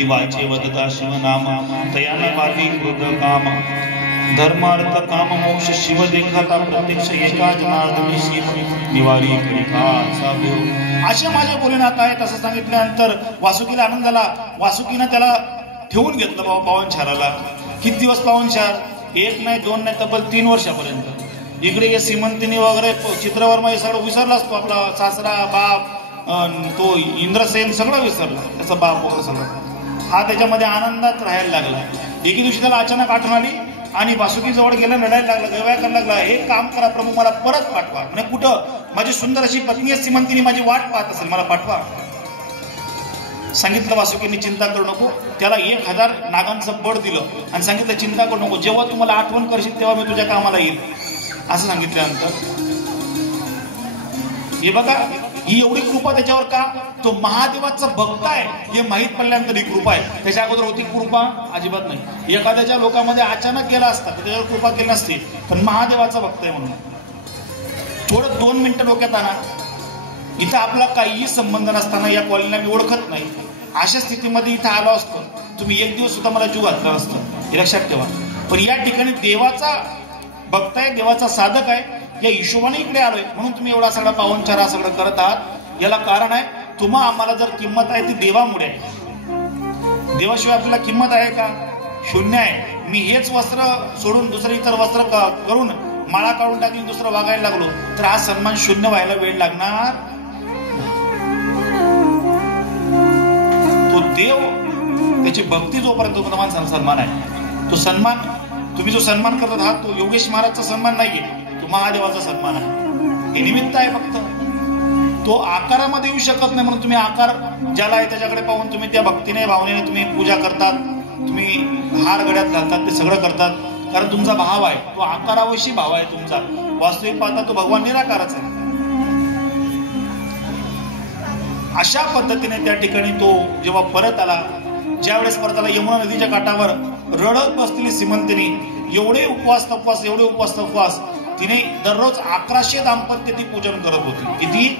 वाचे वदता शिवनाम तयाने पाती कृत काम धर्मार्थ काम मोक्ष शिव देखाता प्रत्यक्ष एका जनार्दनी शिव निवारी करिका साधू असे माझे बोलण्यात आहेत असं सांगितल्यानंतर वासुकीला आनंद झाला. वासुकीनं त्याला ठेवून घेतलं बाबा पावनचाराला. किती दिवस पावनचार? एक नाही दोन नाही तब्बल 3 वर्षापर्यंत. इकडे हे श्रीमंतिनी वगैरे चित्रवर्मा हे सगळं विसरला असतो. आपला सासरा बाप तो इंद्रसेन सगळं विसरला, त्याचा बाप वगैरे सगळं. हा त्याच्यामध्ये आनंदात राहायला लागला. एके दिवशी त्याला अचानक आठवण आली आणि वासुकी जवळ गेला, रडायला लागला, गवया करायला लागला. हे काम करा प्रभू, मला परत पाठवा. म्हणजे कुठं? माझी सुंदर अशी पत्नी आहे श्रीमंतिनी, माझी वाट पाहत असेल, मला पाठवा. सांगितलं वासुकीने चिंता करू नको. त्याला 1000 नागांचं बळ दिलं आणि सांगितलं चिंता करू नको, जेव्हा तू मला आठवण करशील तेव्हा मी तुझ्या कामाला येईल. असं सांगितल्यानंतर हे बघा, ही एवढी कृपा त्याच्यावर का? तो महादेवाचा भक्त आहे हे माहीत पडल्यानंतर ही कृपा आहे. त्याच्या अगोदर होती कृपा? अजिबात नाही. एखाद्याच्या लोकांमध्ये अचानक गेला असता तर त्याच्यावर कृपा केली नसती, पण महादेवाचा भक्त आहे म्हणून. थोडं 2 मिनिटं डोक्यात आणा. इथं आपला काहीही संबंध नसताना या कॉलनीला मी ओळखत नाही, अशा स्थितीमध्ये इथं आलो असतो, तुम्ही एक दिवस सुद्धा मला जीव घातला असतो, हे लक्षात ठेवा. पण या ठिकाणी देवाचा भक्त आहे, देवाचा साधक आहे, या हिशोबाने इकडे आलोय म्हणून तुम्ही एवढा सगळा पावनचारा सगळं करत आहात. याला कारण आहे, तुम्हा आम्हाला जर किंमत आहे ती देवामुळे आहे. देवाशिवाय आपल्याला किंमत आहे का? शून्य आहे. मी हेच वस्त्र सोडून दुसरं इतर वस्त्र करून माळा काढून टाकली, दुसरं वागायला लागलो तर हा सन्मान शून्य व्हायला वेळ लागणार. तो देव, त्याची भक्ती जोपर्यंत तुम्हाला सन्मान आहे, तो सन्मान तुम्ही जो सन्मान करत आहात तो योगेश महाराजचा सन्मान नाहीये, तो महादेवाचा सन्मान आहे. हे निमित्त आहे फक्त. तो आकारामध्ये येऊ शकत नाही म्हणून तुम्ही आकार ज्याला आहे त्याच्याकडे पाहून तुम्ही त्या भक्तीने भावनेने तुम्ही पूजा करतात, तुम्ही हार गळ्यात घालतात, ते सगळं करतात, कारण तुमचा भाव आहे तो आकारावशी भाव आहे तुमचा. वास्तविक पाहता तो भगवान निराकारच आहे. अशा पद्धतीने त्या ठिकाणी तो जेव्हा परत आला, ज्यावेळेस परत आला, यमुना नदीच्या काठावर रडत बसलेली श्रीमंतिनी, एवढे उपवास तपवास, एवढे उपवास तपवास, तिने दररोज 1100 दाम्पत्य ती पूजन करत होती. किती?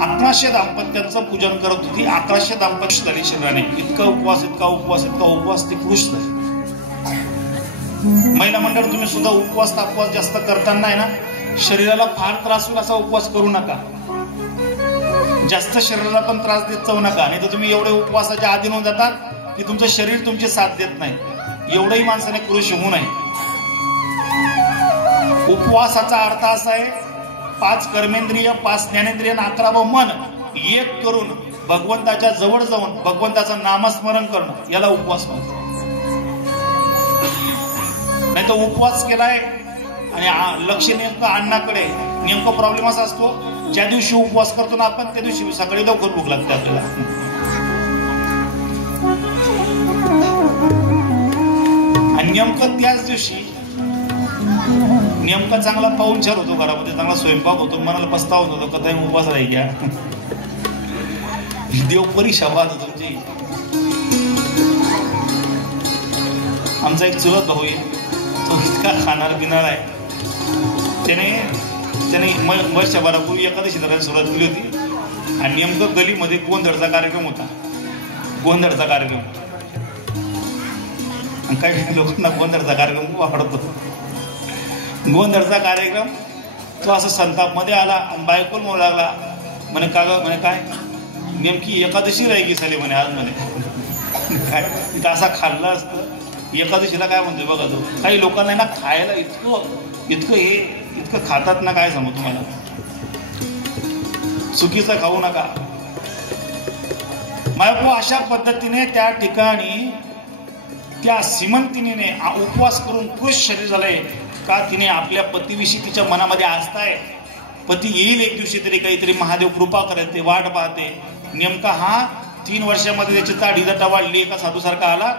1100 दाम्पत्यांचं पूजन करत होती. 1100 दाम्पत्य झाली शरीराने. इतका उपवास, इतका उपवास, इतका उपवास ती पुरुष झाली. महिला मंडळ तुम्ही सुद्धा उपवास तापवास जास्त करताना आहे ना, शरीराला फार त्रास होईल असा उपवास करू नका. जास्त शरीराला पण त्रास देत जाऊ नका, नाही तर तुम्ही एवढे उपवासाच्या अधीन होऊन जातात की तुमचं शरीर तुमची साथ देत नाही. एवढंही माणसाने पुरुष होऊ नये. उपवासाचा अर्थ असा आहे, 5 कर्मेंद्रिय, 5 ज्ञानेंद्रिय, 11वं मन एक करून भगवंताच्या जवळ जाऊन भगवंताचं नामस्मरण करणं, याला उपवास म्हणतात. नाही तर उपवास केलाय आणि लक्ष नेमकं अन्नाकडे, नेमकं प्रॉब्लेम असा असतो, ज्या दिवशी उपवास करतो ना आपण त्या दिवशी सकाळी लवकर भूक लागते आपल्याला. आणि नेमकं त्याच दिवशी नेमका चांगला पाहुणचार होतो घरामध्ये, चांगला स्वयंपाक होतो, मनाला पस्ताव होतो, कथा उपवास राही घ्या. देव परीक्षा पाहतो तुमची. आमचा एक चुलत भाऊ आहे, तो इतका खाणार पिणार आहे. त्याने वर्षभरापूर्वी एकादशी धरायला सुरुवात केली होती आणि नेमकं गलीमध्ये गोंधळचा कार्यक्रम होता. गोंधळचा कार्यक्रम, काही लोकांना गोंधळचा कार्यक्रम खूप आवडतो. गोंधळचा कार्यक्रम, तो असं संताप मध्ये आला आणि बायकोल म्हणू लागला, म्हणे का ग, म्हणे काय नेमकी एकादशी राहिली झाली म्हणे आज, म्हणे काय तिथं असा खाल्ला असतं. एकादशीला काय म्हणतोय बघा तो. काही लोकांना ना खायला इतकं खातात ना, काय सांगू तुम्हाला. चुकीचं खाऊ नका. मायको अशा पद्धतीने त्या ठिकाणी त्या श्रीमंतिनीने उपवास करून खुश शरीर झालंय का? तिने आपल्या पतीविषयी तिच्या मनामध्ये आस्था आहे. पती येईल एक दिवशी तरी, काहीतरी महादेव कृपा करेल, ते वाट पाहते. नेमका हा 3 वर्षामध्ये त्याची ताडी जटा वाढली. एका साधूसारखा आला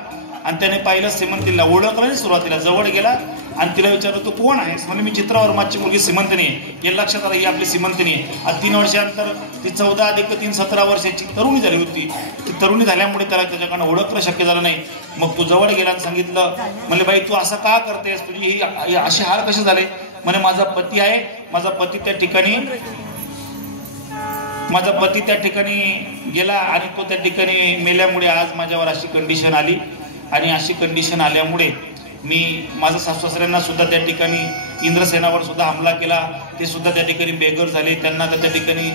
आणि त्याने पाहिलं श्रीमंतीला, ओळखलं. सुरुवातीला जवळ गेला आणि तिला विचारलं तू कोण आहेस? म्हणजे मी चित्रवर्माची मुलगी श्रीमंतिनी आहे. हे लक्षात आलं, ही आपली श्रीमंतिनी आहे. आज 3 वर्षानंतर ती 14 अधिक 3 17 वर्षाची तरुणी झाली होती. ती तरुणी झाल्यामुळे त्याला त्याच्याकडनं ओळखणं शक्य झालं नाही. मग तू जवळ गेला आणि सांगितलं, म्हणले बाई तू असं का करतेस, तुझी ही असे हाल कसे झाले? म्हणे माझा पती आहे, माझा पती त्या ठिकाणी गेला आणि तो त्या ठिकाणी मेल्यामुळे आज माझ्यावर अशी कंडिशन आली आणि अशी कंडिशन आल्यामुळे मी माझ्या सासू-सासऱ्यांना सुद्धा त्या ठिकाणी इंद्रसेनावर सुद्धा हमला केला, ते सुद्धा त्या ठिकाणी बेघर झाले, त्यांना त्या ठिकाणी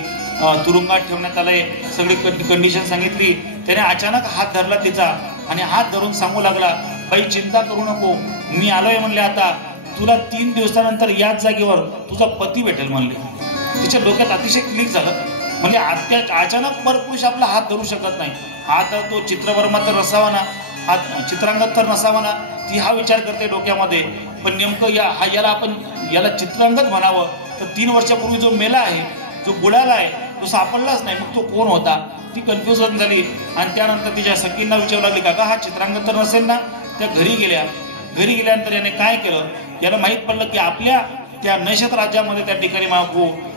तुरुंगात ठेवण्यात आलंय, सगळी कंडिशन सांगितली. त्याने अचानक हात धरला तिचा आणि हात धरून सांगू लागला, बाई चिंता करू नको, मी आलोय म्हणले, आता तुला 3 दिवसानंतर याच जागेवर तुझा पती भेटेल म्हणले. तिच्या डोक्यात अतिशय क्लिक झालं. म्हणजे अचानक परपुरुष आपला हात धरू शकत नाही. हा तर तो चित्रवर्मा तर नसावा ना, हा चित्रांगद तर नसावा ना, ती हा विचार करते डोक्यामध्ये. पण नेमकं याला चित्रांगद म्हणावं तर 3 वर्षापूर्वी जो मेला आहे, जो बुडाला आहे, तो सापडलाच नाही, मग तो कोण होता, ती कन्फ्युजन झाली. आणि त्यानंतर तिच्या सखींना विचारू लागली, काका हा चित्रांगद तर नसेल ना. त्या घरी गेल्यानंतर याने काय केलं, याला माहीत पडलं की आपल्या त्या नैशत राज्यामध्ये त्या ठिकाणी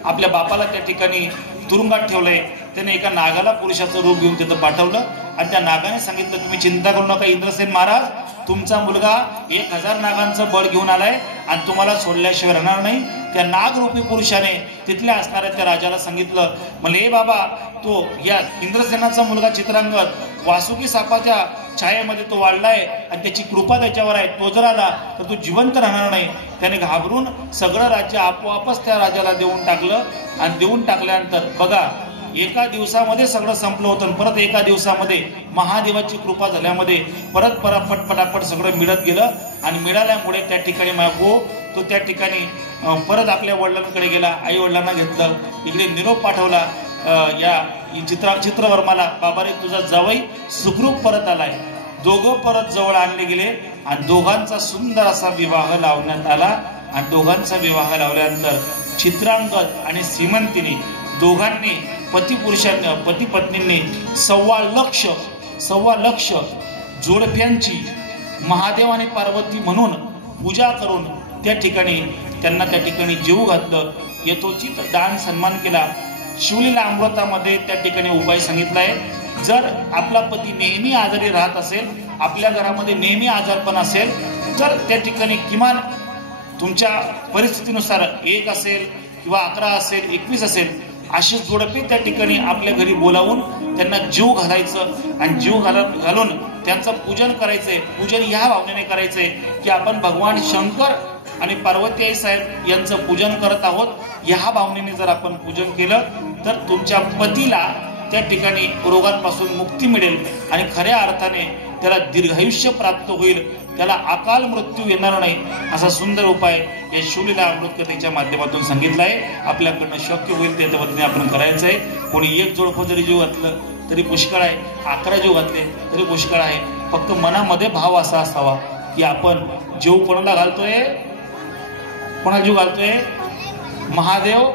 आपल्या बापाला त्या ठिकाणी तुरुंगात ठेवलंय. त्याने एका नागाला पुरुषाचं रूप घेऊन तिथं पाठवलं आणि त्या नागाने सांगितलं, तुम्ही चिंता करू नका इंद्रसेन महाराज, तुमचा मुलगा 1000 नागांचं बळ घेऊन आलाय आणि तुम्हाला सोडल्याशिवाय राहणार नाही. त्या नागरूपी पुरुषाने तिथल्या असणाऱ्या त्या राजाला सांगितलं, म्हणजे ए बाबा, तो या इंद्रसेनाचा मुलगा चित्रांगद वासुकी सापाच्या छायेमध्ये तो वाढलाय आणि त्याची कृपा त्याच्यावर आहे, तो जर आला तर तो जिवंत राहणार नाही. त्याने घाबरून सगळं राज्य आपोआपच त्या राजाला देऊन टाकलं आणि देऊन टाकल्यानंतर बघा, एका दिवसामध्ये सगळं संपलं होतं. परत एका दिवसामध्ये महादेवाची कृपा झाल्यामध्ये परत पटापट सगळं मिळत गेलं आणि मिळाल्यामुळे त्या ठिकाणी तो त्या ठिकाणी परत आपल्या वडिलांकडे गेला, आई वडिलांना घेतलं, इकडे निरोप पाठवला या चित्रवर्माला, बाबा रे तुझा जावई सुखरूप परत आलाय. दोघं परत जवळ आणले गेले आणि दोघांचा सुंदर असा विवाह लावण्यात आला. आणि दोघांचा विवाह लावल्यानंतर चित्रांगद आणि सीमंतिनी दोघांनी पती पत्नींनी 1.25 लक्ष जोडप्यांची महादेव आणि पार्वती म्हणून पूजा करून त्यांना त्या ठिकाणी जीव घातलं, यथोचित दान सन्मान केला. शिवलीला अमृतामध्ये त्या ठिकाणी उपाय सांगितलाय, जर आपला पती नेहमी आजारी राहत असेल, आपल्या घरामध्ये नेहमी आजारपण असेल, तर त्या ठिकाणी किमान तुमच्या परिस्थितीनुसार 1 असेल किंवा 11 असेल 21 असेल अशी जोडपे त्या ठिकाणी आपल्या घरी बोलावून त्यांना जीव घालायचं आणि जीव घालून त्यांचं पूजन करायचंय. पूजन ह्या भावनेने करायचंय की आपण भगवान शंकर आणि पार्वती आई साहेब यांचं पूजन करत आहोत. ह्या भावनेने जर आपण पूजन केलं तर तुमच्या पतीला त्या ठिकाणी रोगांपासून मुक्ती मिळेल आणि खऱ्या अर्थाने त्याला दीर्घायुष्य प्राप्त होईल, त्याला अकाल मृत्यू येणार नाही. असा सुंदर उपाय या शिवलीला अमृतकथेच्या माध्यमातून सांगितला आहे. आपल्याकडनं शक्य होईल त्या पद्धतीने आपण करायचं आहे. कोणी 1 जोडपं जरी जीव घातलं तरी पुष्कळ आहे, 11 जीव घातले तरी पुष्कळ आहे. फक्त मनामध्ये भाव असा असावा की आपण जीव कोणाला घालतोय, कोणाला जीव घालतोय, महादेव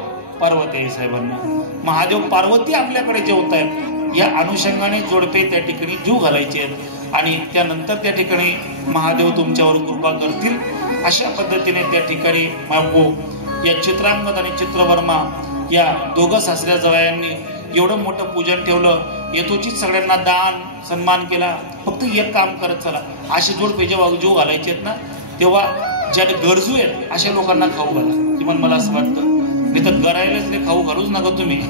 पार्वती साहेबांना. महादेव पार्वती आपल्याकडे जेवत आहेत, या अनुषंगाने जोडपे त्या ठिकाणी जीव घालायचे आहेत आणि त्यानंतर त्या ठिकाणी महादेव तुमच्यावर कृपा करतील. अशा पद्धतीने त्या ठिकाणी या चित्रांगद आणि चित्रवर्मा या दोघं सासऱ्या जवयांनी एवढं मोठं पूजन ठेवलं, यथोचित सगळ्यांना दान सन्मान केला. फक्त एक काम करत चला, असे जोडपे जेव्हा जीव घालायचे आहेत ना, तेव्हा ज्या गरजू आहेत अशा लोकांना खाऊ घाला. किमान मला असं वाटतं, नाही तर गरायलाच ते खाऊ घालूच नका तुम्ही,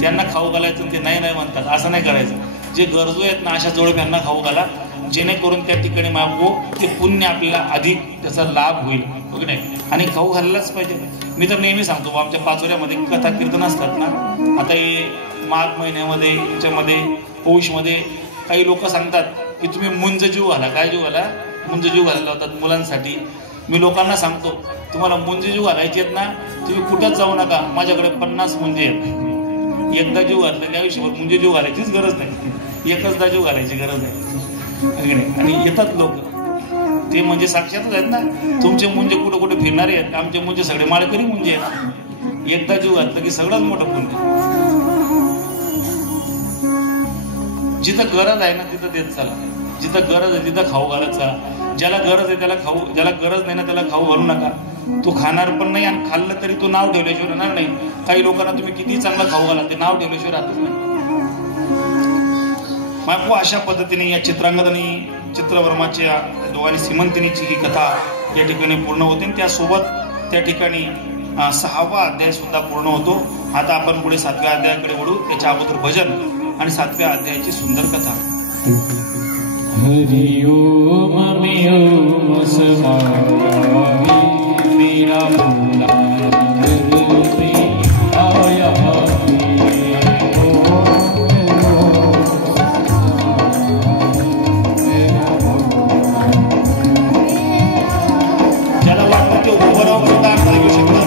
त्यांना खाऊ घालायचं ते नाही म्हणतात, असं नाही करायचं. जे गरजू आहेत ना अशा जोडप्यांना खाऊ घाला, जेणेकरून त्या ठिकाणी ते पुण्य आपल्याला अधिक त्याचा लाभ होईल, हो की नाही. आणि खाऊ घालायलाच पाहिजे. मी तर नेहमी सांगतो, आमच्या पाचोऱ्यामध्ये कथा कीर्तन असतात ना, आता हे माघ महिन्यामध्ये याच्यामध्ये पौषमध्ये काही लोक सांगतात की तुम्ही मुंज जीव घाला. काय जीव घाला? मुंज जीव घालायला होतात मुलांसाठी. मी लोकांना सांगतो, तुम्हाला मुंज जीव घालायचे आहेत ना, तुम्ही कुठंच जाऊ नका, माझ्याकडे 50 मुंजे आहेत. एकदा जीव घातला त्या आयुष्यभर मुंजे जीव घालायचीच गरज नाही, एकचदा जीव घालायची गरज आहे. आणि येतात लोक, ते म्हणजे साक्षातच आहेत ना. तुमचे मुंजे कुठं कुठे फिरणारे आहेत, आमचे मुंजे सगळे माळकरी मुंजे आहेत. एकदा जीव घातलं की सगळंच मोठं पुण्य. जिथं गरज आहे ना तिथं देत चला, जिथं गरज आहे तिथं खाऊ घालत चला. ज्याला गरज आहे त्याला खाऊ, ज्याला गरज नाही ना त्याला खाऊ घालू नका. तो खाणार पण नाही आणि खाल्लं तरी तो नाव ठेवल्याशिवाय राहणार नाही. काही लोकांना तुम्ही किती चांगलं खाऊ घाला, ते नाव ठेवल्याशिवाय राहतच नाही. अशा पद्धतीने या चित्रांगद आणि चित्रवर्माच्या दोघांनी सीमंतिनीची ही कथा या ठिकाणी पूर्ण होते. त्यासोबत त्या ठिकाणी 6वा अध्याय सुद्धा पूर्ण होतो. आता आपण पुढे 7व्या अध्यायाकडे वळू. त्याच्या अगोदर भजन आणि 7व्या अध्यायाची सुंदर कथा. हरि ओम मे ओम समाधि मेरा भोला दिल में आया ज्याला वाटतं ते उभं राहून सुद्धा आपल्याला घेऊ शकतात.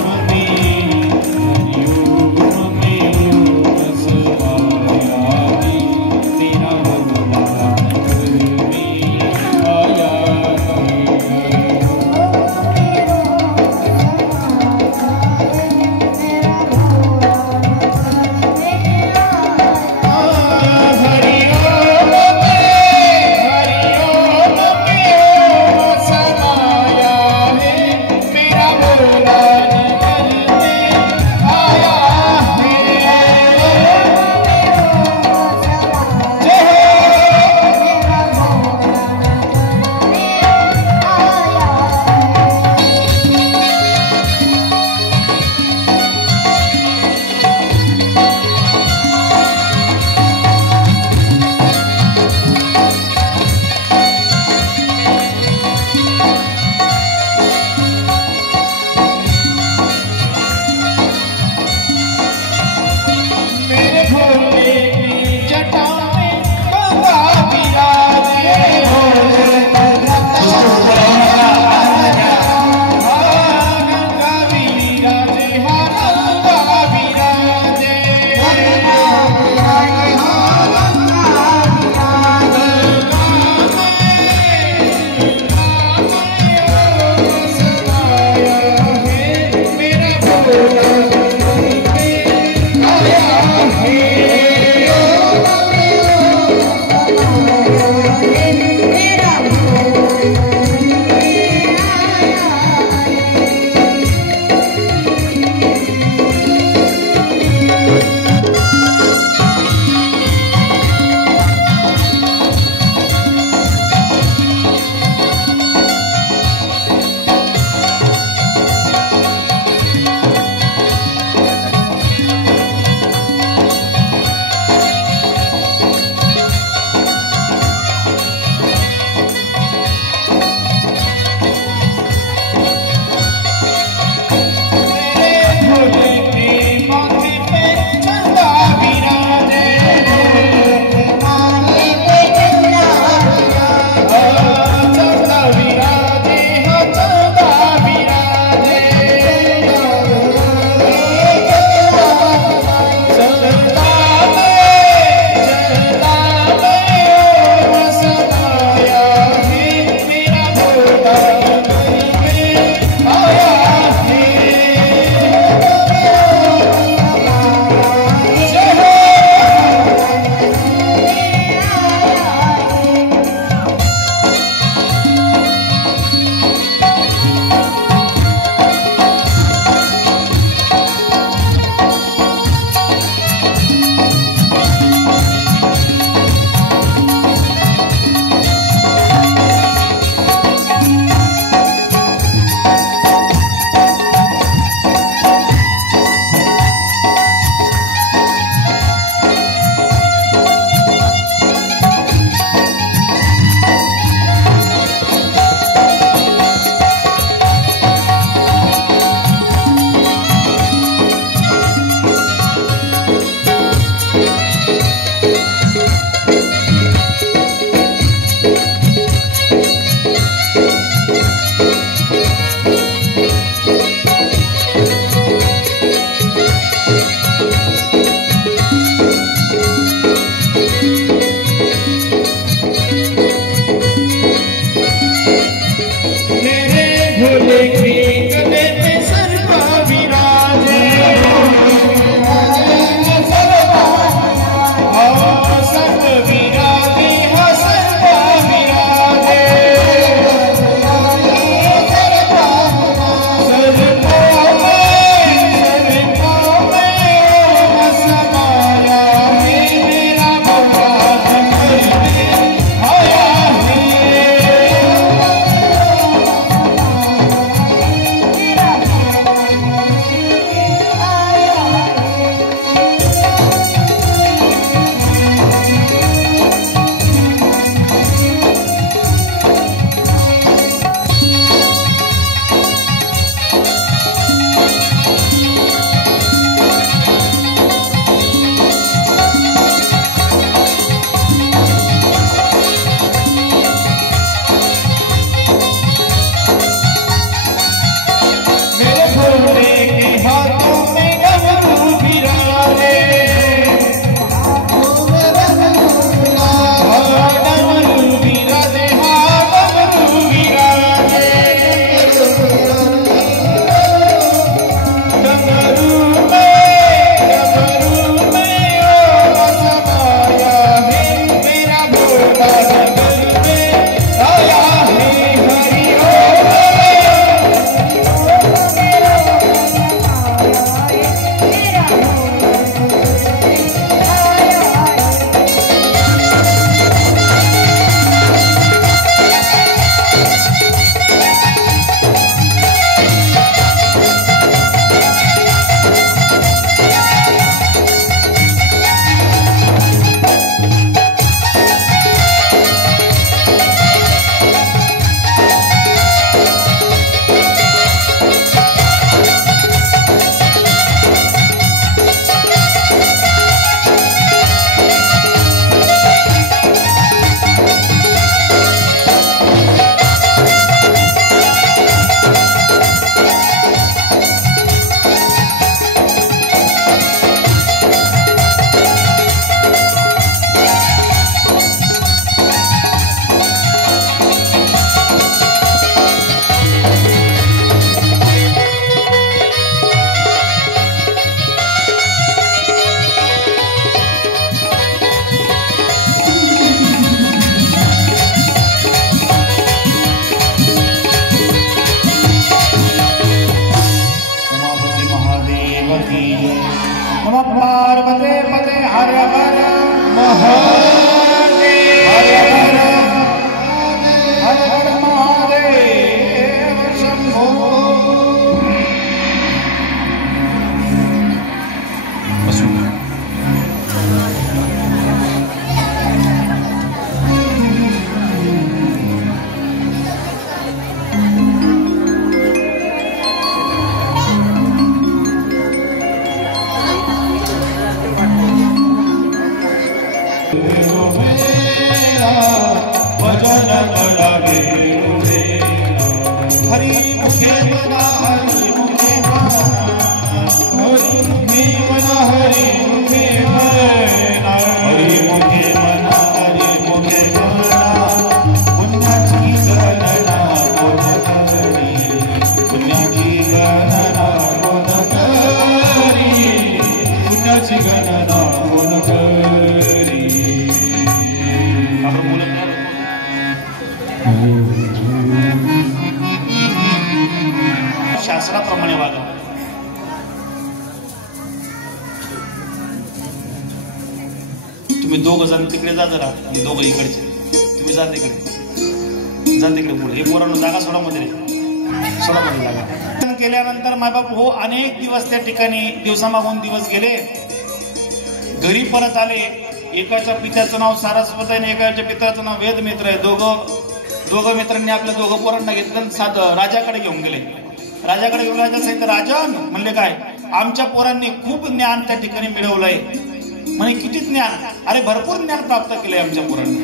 की नमः पार्वते पते हर हर महादेव हर हर महादेव शंभो हरि मुखे मना हरि मुखे मना हरि मुखे मना हरि मुखे मना हरि मुखे मना हरि मुखे मना पुण्याची गणना कोण करी पुण्याची गणना कोण करी पुण्याची गणना कोण करी आपण बोलत शास्त्राप्रमाणे वागा. तुम्ही दोघ जण तिकडे जा जरा, दोघं इकडचे, तुम्ही जा तिकडे पुढे. हे पोरांनो जागा सोडा मध्ये जागा केल्यानंतर मायबाप हो अनेक दिवस त्या ठिकाणी दिवसामागून दिवस गेले. घरी परत आले. एकाच्या पित्याचं नाव सारस्वत आहे आणि एकाच्या पित्याचं नाव वेदमित्र आहे. दोघं मित्रांनी आपल्या दोघं पोरांना घेतलं साधं राजाकडे घेऊन गेले. राजाकडे घेऊन राजा सांगितलं, राजन म्हणले काय, आमच्या पोरांनी खूप ज्ञान त्या ठिकाणी मिळवलंय. म्हणे किती ज्ञान? अरे भरपूर ज्ञान प्राप्त केलंय आमच्या पोरांनी.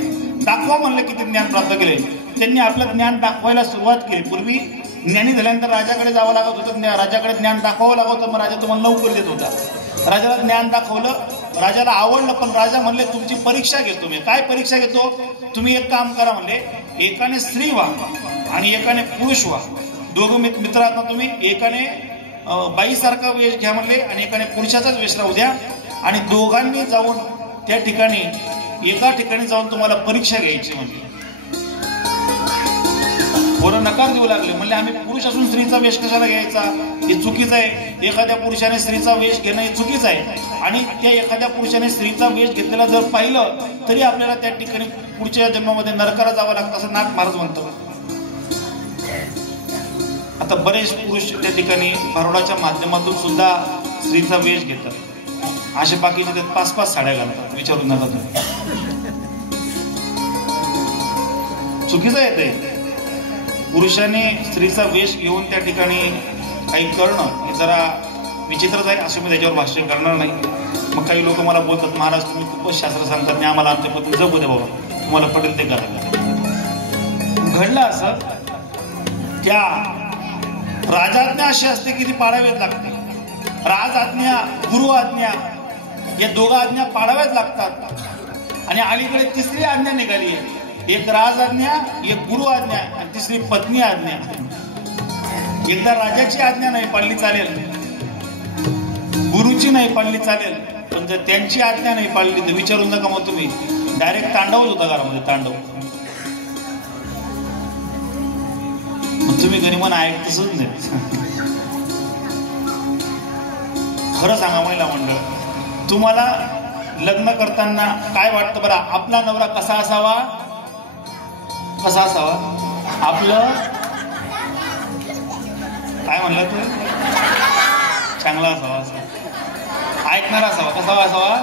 दाखवा म्हणलं किती ज्ञान प्राप्त केले. त्यांनी आपलं ज्ञान दाखवायला सुरुवात केली. पूर्वी ज्ञानी झाल्यानंतर राजाकडे जावं लागत होतं, राजाकडे ज्ञान दाखवावं लागत होतं. मग राजा तुम्हाला नोकर देत होता. राजाला ज्ञान दाखवलं, राजाला आवडलं. पण राजा म्हणले तुमची परीक्षा घेतो मी. काय परीक्षा घेतो? तुम्ही एक काम करा म्हणले, एकाने स्त्री व्हा आणि एकाने पुरुष व्हा. दोघं मित्र आहात ना तुम्ही, एकाने बाईसारखा वेश घ्या म्हणले आणि एकाने पुरुषाचाच वेश राहू द्या. आणि दोघांनी जाऊन त्या ठिकाणी एका ठिकाणी जाऊन तुम्हाला परीक्षा घ्यायची म्हणले. पोरं नकार देऊ लागले. म्हणले आम्ही पुरुष असून स्त्रीचा वेश कशाला घ्यायचा? हे चुकीचं आहे. एखाद्या पुरुषाने स्त्रीचा वेश घेणं हे चुकीचं आहे. आणि त्या एखाद्या पुरुषाने स्त्रीचा वेश घेतलेला जर पाहिलं तरी आपल्याला त्या ठिकाणी पुढच्या जन्मामध्ये नरकाला जावं लागतं, असं नाथ महाराज म्हणतो. आता बरेच पुरुष त्या ठिकाणी भारुडाच्या माध्यमातून सुद्धा स्त्रीचा वेश घेतात. असे बाकीचे त्यात 5-5 साड्या घालतात. विचारू नका तुम्ही, चुकीचं आहे ते. पुरुषाने स्त्रीचा वेश घेऊन त्या ठिकाणी काही करणं हे जरा विचित्रच आहे. असं मी त्याच्यावर भाष्य करणार नाही. मग काही लोक मला बोलतात, महाराज तुम्ही खूपच शास्त्र सांगतात नाही, आम्हाला आमच्या पद्धती जगू दे बाबा, तुम्हाला पटेल ते करा. घडलं असं, त्या राजाज्ञा अशी असते की ती पाळावीच लागते. राज आज्ञा, गुरु आज्ञा या दोघा आज्ञा पाळाव्याच लागतात. आणि अलीकडे तिसरी आज्ञा निघाली आहे. एक राज आज्ञा, एक गुरु आज्ञा आणि तिसरी पत्नी आज्ञा. एकदा राजाची आज्ञा नाही पाळली चालेल, गुरुची नाही पाळली चालेल, पण जर त्यांची आज्ञा नाही पाळली तर विचारून नका मग तुम्ही, डायरेक्ट तांडवच होता घरामध्ये, तांडव. तुम्ही घरी म्हणा ऐकतच नाही. खरं सांगा महिला मंडळ, तुम्हाला लग्न करताना काय वाटतं बरं? आपला नवरा कसा असावा? कसा असावा? आपलं काय म्हणलं तू? चांगला असावा, ऐकणारा असावा. कसा असावा?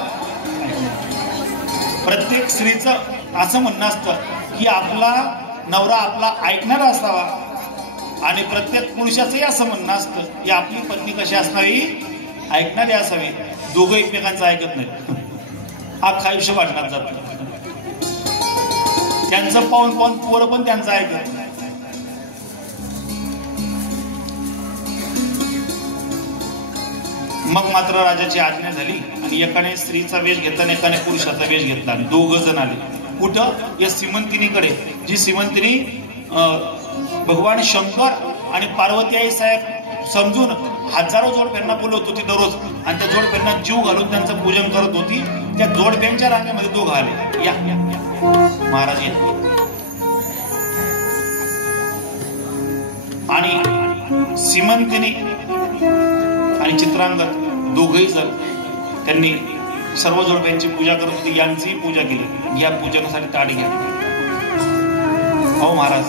प्रत्येक स्त्रीचं असं म्हणणं असतं की आपला नवरा आपला ऐकणारा असावा. आणि प्रत्येक पुरुषाचंही असं म्हणणं असतं की आपली पत्नी कशी असावी? ऐकणारी असावी. दोघं एकमेकांचं ऐकत नाही, अख्खं आयुष्य वाटणार जातं. त्यांचं पाहून पोरं पण त्यांचं ऐकत. मग मात्र राजाची आज्ञा झाली आणि एकाने स्त्रीचा वेश घेतला आणि एकाने पुरुषाचा वेश घेतला. आणि दोघ जण आले कुठं? या सीमंतिनीकडे. जी सीमंतिनी भगवान शंकर आणि पार्वती आई साहेब समजून हजारो जोडप्यांना बोलवत होती दररोज. आणि त्या जोडप्यांना जीव घालून त्यांचं पूजन करत होती. त्या जोडप्यांच्या रांगेमध्ये दोघं आले. या महाराज या. आणि सीमंतिनी आणि चित्रांगद दोघही जण त्यांनी सर्व जोडप्यांची पूजा करत होती, यांचीही पूजा केली. घ्या पूजनासाठी ताट घ्या. हो महाराज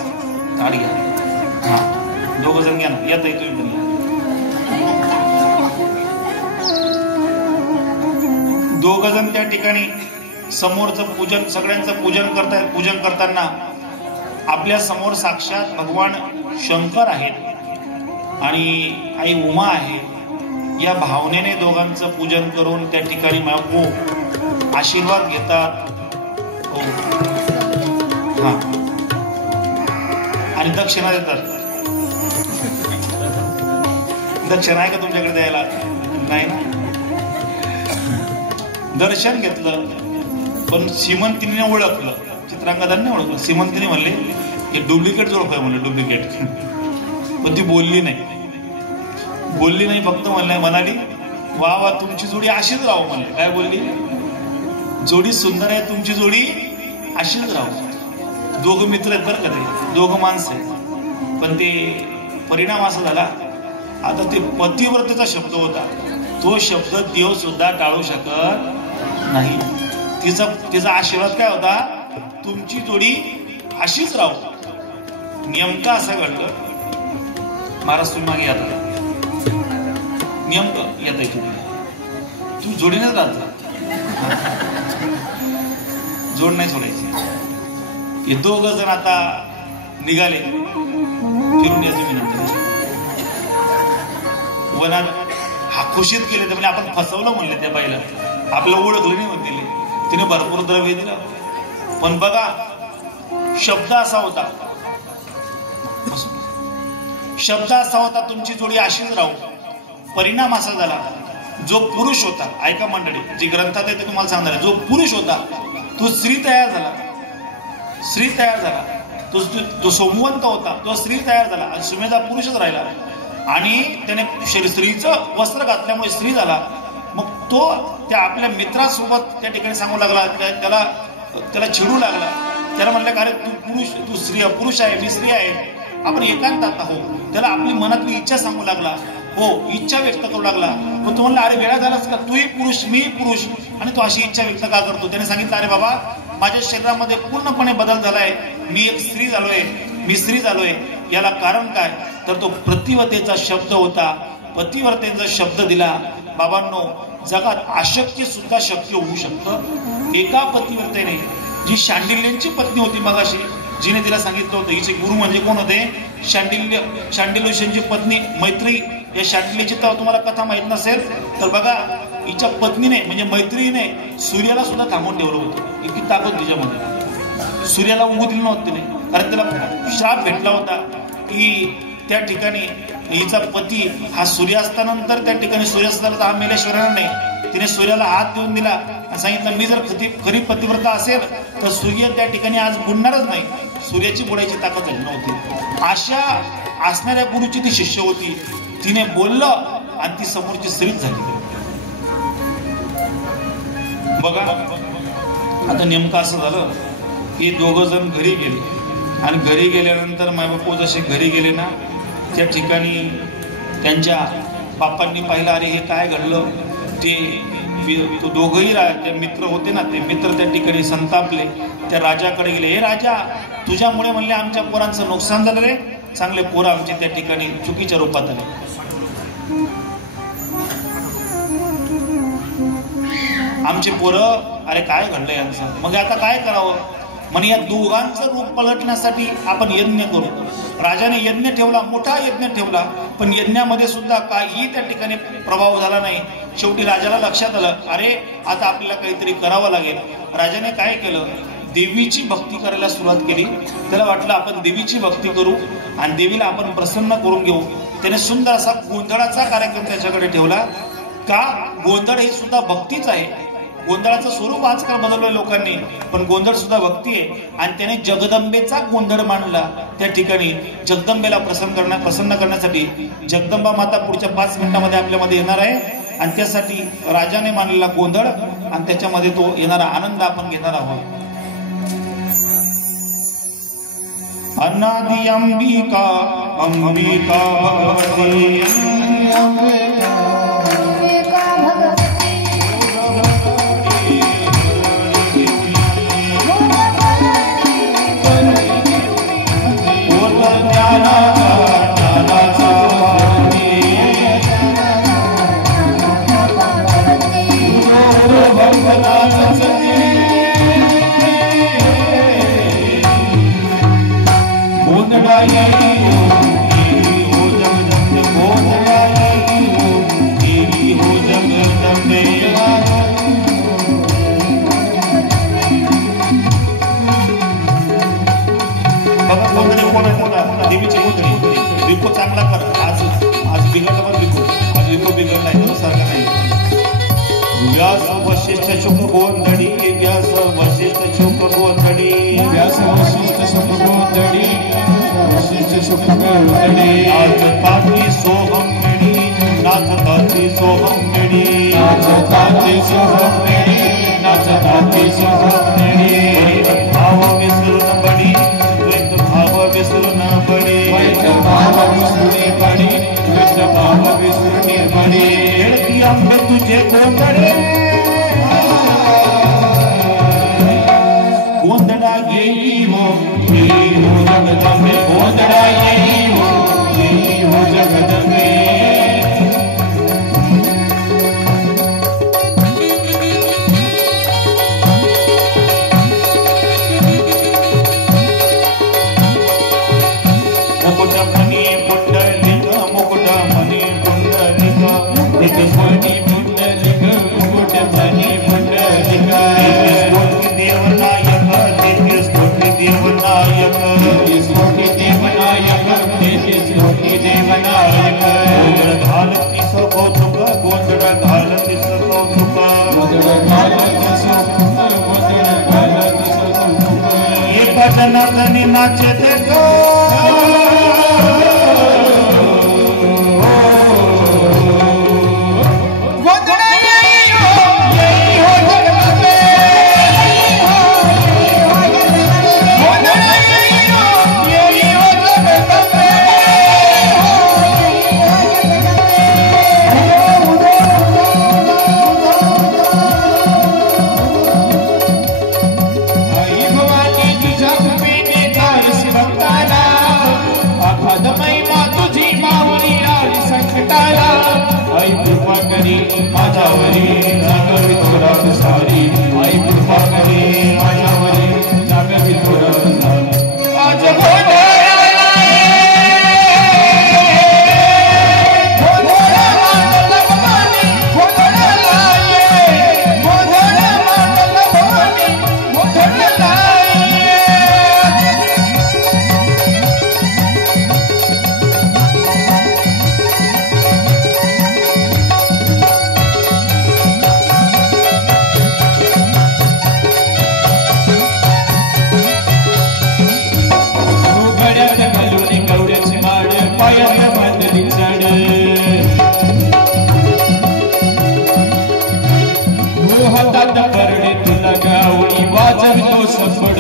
ताट घ्या. हा दोघ जण घ्या ना, येत तुम्ही पण. दोघ जण त्या ठिकाणी समोरचं पूजन, सगळ्यांचं पूजन करतायत. पूजन करताना आपल्या समोर साक्षात भगवान शंकर आहेत आणि आई उमा आहे. या भावनेने दोघांचं पूजन करून त्या ठिकाणी आशीर्वाद घेतात. हो हा आणि दक्षिणा देतात. दक्षिणा आहे का तुमच्याकडे द्यायला? नाही ना. दर्शन घेतलं पण श्रीमंतीने ओळखलं, चित्रांगदांनी ओळखलं. श्रीमंतीने म्हणले हे डुप्लिकेट जोडप आहे म्हणले, डुप्लिकेट. पण ती बोलली नाही, बोलली नाही. फक्त म्हणाली वा वा तुमची जोडी अशीच राहू म्हणले. काय बोलली? जोडी सुंदर आहे तुमची जोडी अशीच राहू. दोघं मित्र आहेत बरं का, ते दोघं माणसं आहेत. पण ते परिणाम असा झाला, आता ते पतिव्रतेचा शब्द होता, तो शब्द देव सुद्धा टाळू शकत नाही. तिचा आशीर्वाद काय होता? तुमची जोडी अशीच राहू. नेमकं असं घडलं. महाराज तुम्ही मागे आता नेमकं येत आहे तू जोडीनेच राहत जा, जोड नाही सोडायची. हे दोघ जण आता निघाले. फिरून या तुम्ही नंतर वनात. हा खुशीत गेले तर म्हणजे आपण फसवलं म्हणले त्या बाईला, आपलं ओळखलं नाही म्हणते. तिने भरपूर द्रव्य दिलं. पण बघा शब्द असा होता, शब्द असा होता तुमची जोडी अशीच राहू. परिणाम असा झाला, जो पुरुष होता, ऐका मंडळी जी ग्रंथात आहे ते तुम्हाला सांगणार, जो पुरुष होता तो स्त्री तयार झाला. स्त्री तयार झाला. तो सोमवंत होता, तो स्त्री तयार झाला आणि सुमेधा पुरुषच राहिला. आणि त्याने स्त्रीचं वस्त्र घातल्यामुळे स्त्री झाला. मग तो त्या आपल्या मित्रासोबत त्या ठिकाणी सांगू लागला, त्याला चिडू लागला. त्याला म्हणलं अरे तू पुरुष आहे, मी स्त्री आहे, आपण एकांतात आहोत. त्याला आपली मनातली इच्छा सांगू लागला. हो इच्छा व्यक्त करू लागला. मग तो म्हणला अरे वेळा झालाच का, तूही पुरुष मीही पुरुष आणि तो अशी इच्छा व्यक्त का करतो? त्याने सांगितलं अरे बाबा माझ्या शरीरामध्ये पूर्णपणे बदल झालाय, मी एक स्त्री झालोय, मी स्त्री झालोय. याला कारण काय? तर तो प्रतिवतेचा शब्द होता. पतिव्रतेचा शब्द दिला. बाबांनो जगात अशक्य सुद्धा शक्य होऊ शकतं. एका पतिव्रतेने, जी शांडिल्यांची पत्नी होती मगाशी, जिने तिला सांगितलं होतं, हिचे गुरु म्हणजे कोण होते? शांडिल्य पत्नी मैत्री. या शांडिल्यची तर तुम्हाला कथा माहित नसेल तर बघा, हिच्या पत्नीने म्हणजे मैत्रीने सूर्याला सुद्धा थांबवून ठेवलं होतं. इतकी ताकद तिच्यामध्ये. सूर्याला उगू दिलं नव्हतं तिने, कारण त्याला श्राप भेटला होता की त्या ठिकाणी हिचा पती हा सूर्यास्तानंतर त्या ठिकाणी सूर्यास्ताला हा मेलेश्वर नाही. तिने सूर्याला हात देऊन दिला आणि सांगितलं मी जर खरी पतिव्रता असेल तर सूर्य त्या ठिकाणी आज बुडणारच नाही. सूर्याची बुडायची ताकद झाली नव्हती. अशा असणाऱ्या गुरुची ती शिष्य होती. तिने बोललं आणि ती समोरची स्त्रीच झाली. बघा आता नेमकं असं झालं की दोघं जण घरी गेले आणि घरी गेल्यानंतर मायबापू जसे घरी गेले ना, त्या ठिकाणी त्यांच्या बापांनी पाहिलं अरे हे काय घडलं. ते दोघंही ते मित्र होते ना, ते मित्र त्या ठिकाणी संतापले. त्या राजाकडे गेले. हे राजा तुझ्यामुळे म्हणले आमच्या पोरांचं नुकसान झालं रे. चांगले पोरं आमचे त्या ठिकाणी चुकीच्या रूपात आले. आमचे पोरं अरे काय घडलं यांचं. मग आता काय करावं? म्हणे या दोघांचं रूप पलटण्यासाठी आपण यज्ञ करू. राजाने यज्ञ ठेवला, मोठा यज्ञ ठेवला, पण यज्ञामध्ये सुद्धा काही त्या ठिकाणी प्रभाव झाला नाही. शेवटी राजाला लक्षात आलं अरे आता आपल्याला काहीतरी करावं लागेल. राजाने काय केलं? देवीची भक्ती करायला सुरुवात केली. त्याला वाटलं आपण देवीची भक्ती करू आणि देवीला आपण प्रसन्न करून घेऊ. त्याने सुंदर असा गोंधळाचा कार्यक्रम त्याच्याकडे ठेवला. का? गोंधळ ही सुद्धा भक्तीच आहे. गोंधळाचं स्वरूप आजकाल बदललंय लोकांनी, पण गोंधळ सुद्धा भक्ती आहे. आणि त्याने जगदंबेचा गोंधळ मांडला. त्या ठिकाणी जगदंबेला प्रसन्न करण्यासाठी जगदंबा माता पुढच्या 5 मिनिटांमध्ये आपल्यामध्ये येणार आहे. आणि त्यासाठी राजाने मांडलेला गोंधळ आणि त्याच्यामध्ये तो येणारा आनंद आपण घेणार आहोत. अनादि अंबिका अंबिका भगवती अंबिका व्यास वशिष्ठ शुक गोंधळी व्यास वशिष्ठ शुक गोंधळी व्यास वशिष्ठ शुक गोंधळी वशिष्ठ शुक गोंधळी नाचताती सोहम मिळी नाचताती सोहम मिळी नाचताती सोहम मिळी नाचताती सोहम मिळी भाव विसरून बडी द्वैत भाव विसरून बडी द्वैत भाव विसरून बडी द्वैत भाव विसरून बडी येळती आंबे तुझे गोंधळे गोंधळा येई हो जगदंबे गोंधळा येई हो जगदंबे मुकुटमणी पुंडलिक मुकुटमणी पुंडलिक मुकुटमणी पुंडलिक मुकुटमणी पुंडलिक देवनायक स्तोत्री देवनायक स्तोत्री देवनायक स्तोत्री देवनायक घालतीस कौतुक गोंधळ घालतीस कौतुक एका जनार्दनी नाचे ते माझ्यावरी जागवी थोरात सारी आई कृपा करे माझ्यावरी जागवी थोरात सारी आज हातात परडे तुला गावळी वाजवतो सफड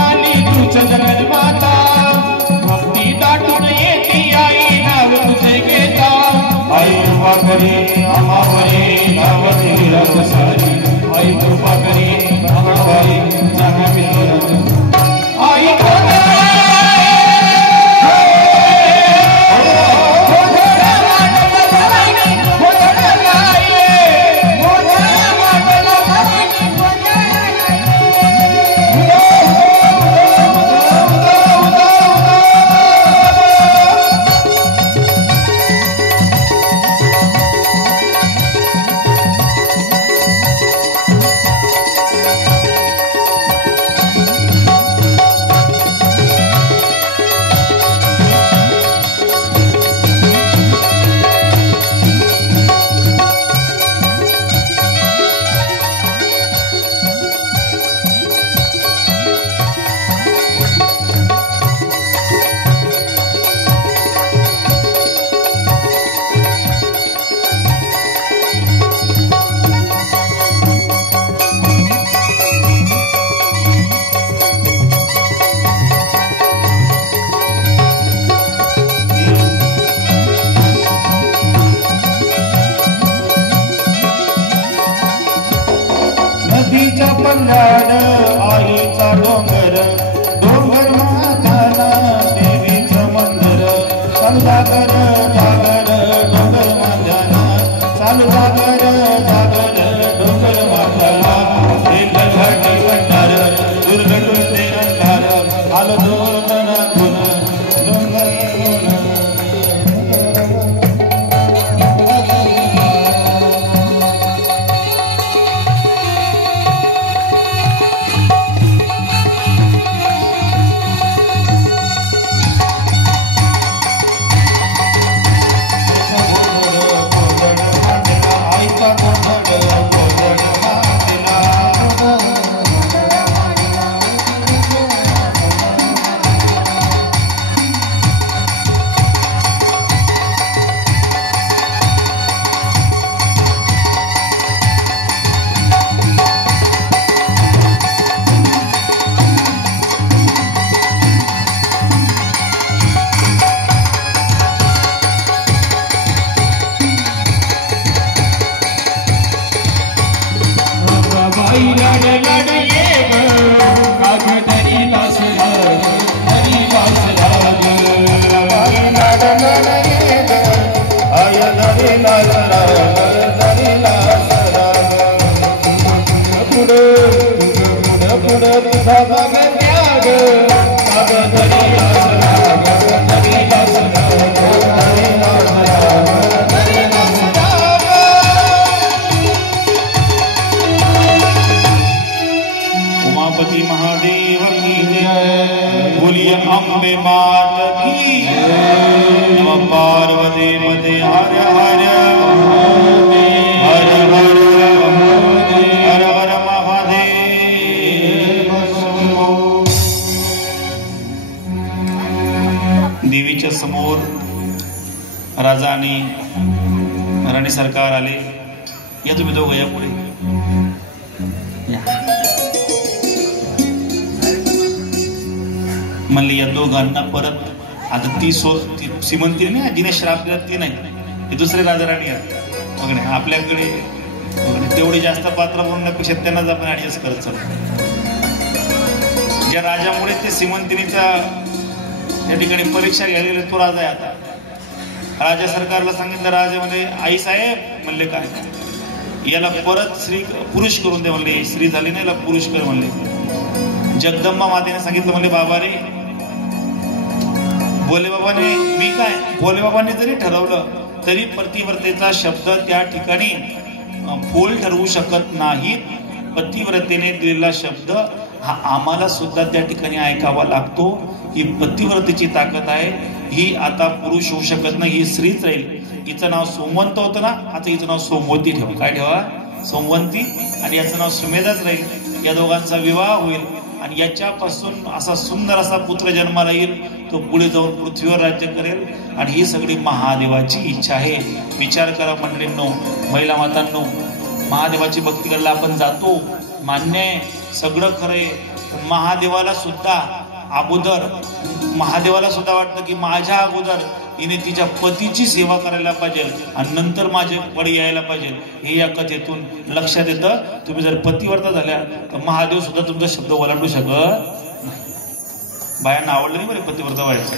आली तुझं जगन माता भक्ती दाटून येते आई नाव तुझे घेता आई कृपा करी आम्हावरी नावती विराज सारी आई कृपा करी आम्हावरी जागावी थोरात आई नदीच्या पंजाड आईचा डोंगर डोंगर माताना देवीचं मंदिर चालू जागर जागर डोंगर माझ्याना चालू जागर जागर डोंगर माझ्याला एक घाटी भंडार दुर्गटून ते अंधार आलो दोन गुण डोंगर गुण उमापति महादेव की जय। बोलिए अम्बे मात की नमः पार्वती पते हर हर हर हर हर महादेव। देवीच्या समोर राजा आणि राणी सरकार आले. या तुम्ही दोघं या पुढे म्हणले. या दोघांना परत आता ती श्रीमंती नाही, जिने श्राप दिला ती नाही, हे दुसरे राजा राणी आहेत वगैरे. आपल्याकडे तेवढे जास्त पात्र म्हणण्यापेक्षा त्यांनाच आपण ऍडजस्ट करत चालतो. ज्या राजामुळे ते श्रीमंतिनीच्या या ठिकाणी परीक्षा घ्यायला तो राजा आहे. आता राजा सरकारला सांगितलं, राजा म्हणजे आई साहेब म्हणले काय याला परत स्त्री पुरुष करून दे म्हणले. स्त्री झाली नाही, याला पुरुष कर म्हणले. जगदंबा मातेने सांगितलं म्हणले, बाबा रे भोलेबाबाने मी काय भोलेबाबांनी जरी ठरवलं तरी पतिव्रतेचा शब्द त्या ठिकाणी फोल ठरवू शकत नाहीत. पतिव्रतेने दिलेला शब्द हा आम्हाला सुद्धा त्या ठिकाणी ऐकावा लागतो. ही पतिव्रतेची ताकद आहे. ही आता पुरुष होऊ शकत नाही, ही स्त्रीच राहील. हिचं नाव सोमवंत होतं ना, आता हिचं नाव सोमवती ठेवा. काय ठेवा? सोमवंती. आणि याचं नाव सुमेधाच राहील. या दोघांचा विवाह होईल आणि याच्यापासून असा सुंदर असा पुत्र जन्माला येईल. तो पुढे जाऊन पृथ्वीवर राज्य करेल. आणि ही सगळी महादेवाची इच्छा आहे. विचार करा मंडळींनो, महिला मातांनो, महादेवाची भक्ती करायला आपण जातो, मान्य आहे, सगळं खरंय. पण महादेवाला सुद्धा वाटतं की माझ्या अगोदर हिने तिच्या पतीची सेवा करायला पाहिजे आणि नंतर माझे पडी यायला पाहिजे. हे या कथेतून लक्षात येतं. तुम्ही जर पतिव्रता झाल्या तर महादेव सुद्धा तुमचा शब्द ओलांडू शकत. बायांना आवडलं नाही बरे पतिव्रता व्हायचं.